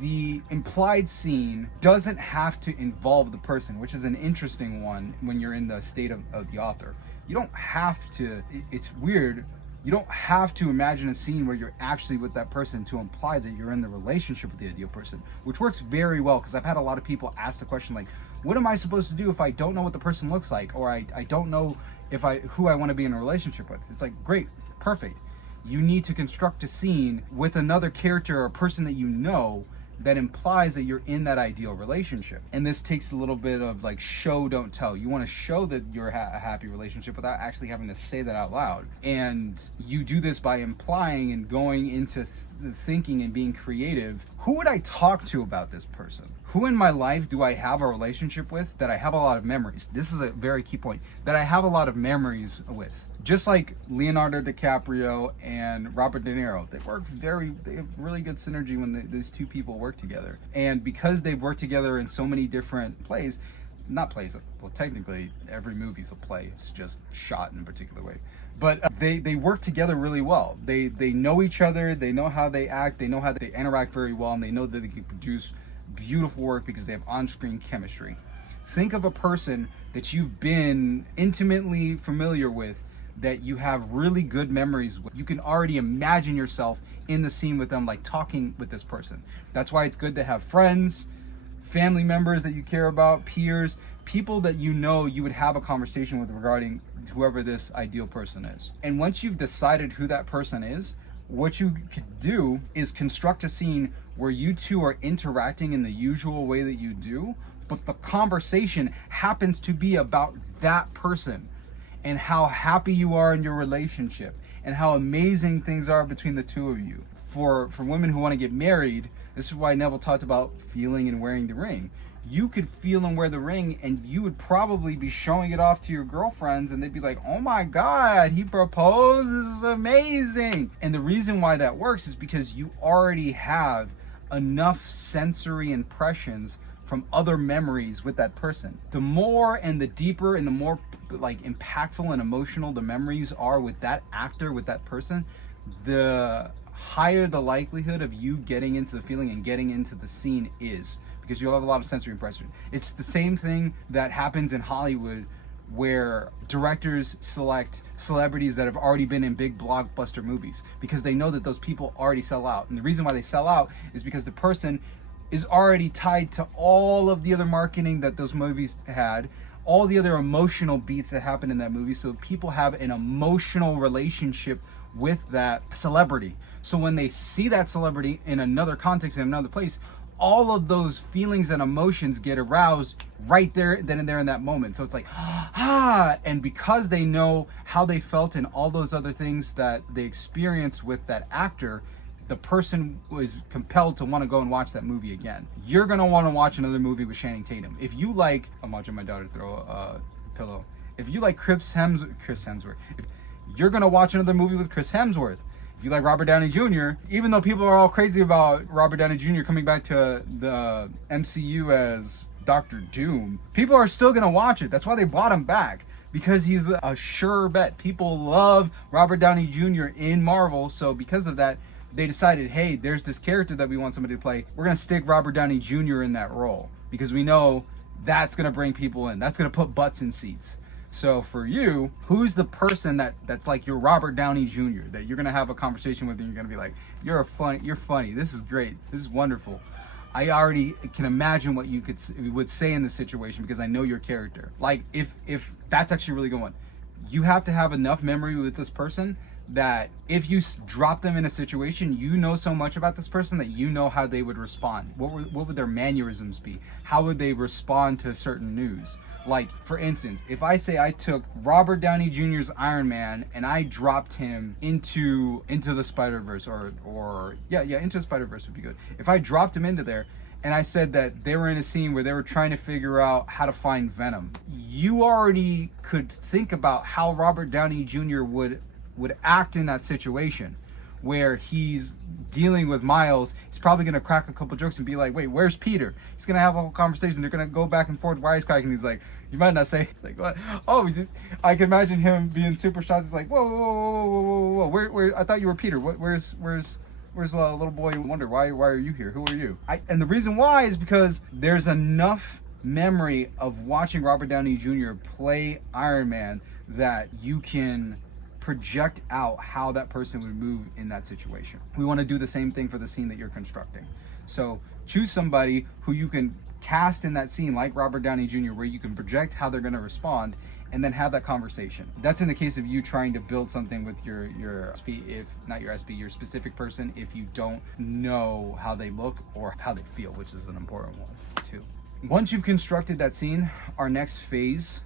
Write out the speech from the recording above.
The implied scene doesn't have to involve the person, which is an interesting one when you're in the state of the author. You don't have to, it's weird, you don't have to imagine a scene where you're actually with that person to imply that you're in the relationship with the ideal person, which works very well, because I've had a lot of people ask the question like, what am I supposed to do if I don't know what the person looks like, or I don't know who I want to be in a relationship with? It's like, great, perfect. You need to construct a scene with another character or a person that you know that implies that you're in that ideal relationship. And this takes a little bit of like show, don't tell. You want to show that you're a happy relationship without actually having to say that out loud. And you do this by implying and going into thinking and being creative. Who would I talk to about this person? Who in my life do I have a relationship with that I have a lot of memories? This is a very key point, that I have a lot of memories with. Just like Leonardo DiCaprio and Robert De Niro, they have really good synergy when these two people work together. And because they've worked together in so many different plays, not plays, well, technically every movie's a play, it's just shot in a particular way. But they work together really well. They know each other, they know how they act, they know how they interact very well, and they know that they can produce beautiful work because they have on-screen chemistry. Think of a person that you've been intimately familiar with, that you have really good memories with. You can already imagine yourself in the scene with them, like talking with this person. That's why it's good to have friends, family members that you care about, peers, people that you know you would have a conversation with regarding whoever this ideal person is. And once you've decided who that person is, what you could do is construct a scene where you two are interacting in the usual way that you do, but the conversation happens to be about that person and how happy you are in your relationship and how amazing things are between the two of you. For women who want to get married, this is why Neville talked about feeling and wearing the ring. You could feel and wear the ring, and you would probably be showing it off to your girlfriends, and they'd be like, oh my God, he proposed, this is amazing. And the reason why that works is because you already have enough sensory impressions from other memories with that person. The more and the deeper and the more like impactful and emotional the memories are with that actor, with that person, the higher the likelihood of you getting into the feeling and getting into the scene is, because you'll have a lot of sensory impression. It's the same thing that happens in Hollywood, where directors select celebrities that have already been in big blockbuster movies because they know that those people already sell out. And the reason why they sell out is because the person is already tied to all of the other marketing that those movies had, all the other emotional beats that happen in that movie. So people have an emotional relationship with that celebrity. So when they see that celebrity in another context, in another place, all of those feelings and emotions get aroused right there, then and there in that moment. So it's like, and because they know how they felt and all those other things that they experienced with that actor, the person was compelled to want to go and watch that movie again. You're going to want to watch another movie with Channing Tatum. If you like, I'm watching my daughter throw a pillow. If you like Chris Hemsworth, if you're going to watch another movie with Chris Hemsworth. If you like Robert Downey Jr., even though people are all crazy about Robert Downey Jr. coming back to the MCU as Dr. Doom, people are still going to watch it. That's why they brought him back, because he's a sure bet. People love Robert Downey Jr. in Marvel, so because of that, they decided, hey, there's this character that we want somebody to play. We're going to stick Robert Downey Jr. in that role, because we know that's going to bring people in. That's going to put butts in seats. So for you, who's the person that's like your Robert Downey Jr. that you're gonna have a conversation with, and you're gonna be like, you're funny, this is great, this is wonderful. I already can imagine what you would say in this situation because I know your character. Like if that's actually a really good one. You have to have enough memory with this person that if you drop them in a situation, you know so much about this person that you know how they would respond. What would their mannerisms be? How would they respond to certain news? Like, for instance, if I say I took Robert Downey Jr.'s Iron Man and I dropped him into the Spider-Verse, or into the Spider-Verse would be good. If I dropped him into there and I said that they were in a scene where they were trying to figure out how to find Venom, you already could think about how Robert Downey Jr. would act in that situation where he's dealing with Miles. He's probably going to crack a couple jokes and be like, wait, where's Peter? He's going to have a whole conversation. They're going to go back and forth wisecracking. He's like, you might not say, it's like, what? Oh, I can imagine him being super shocked. It's like, whoa, where, I thought you were Peter. Where's Where's a little boy who wonder why are you here? Who are you? And the reason why is because there's enough memory of watching Robert Downey Jr. play Iron Man that you can project out how that person would move in that situation. We want to do the same thing for the scene that you're constructing. So choose somebody who you can cast in that scene like Robert Downey Jr., where you can project how they're going to respond and then have that conversation. That's in the case of you trying to build something with your SP, if not your SP, your specific person, if you don't know how they look or how they feel, which is an important one too. Once you've constructed that scene, our next phase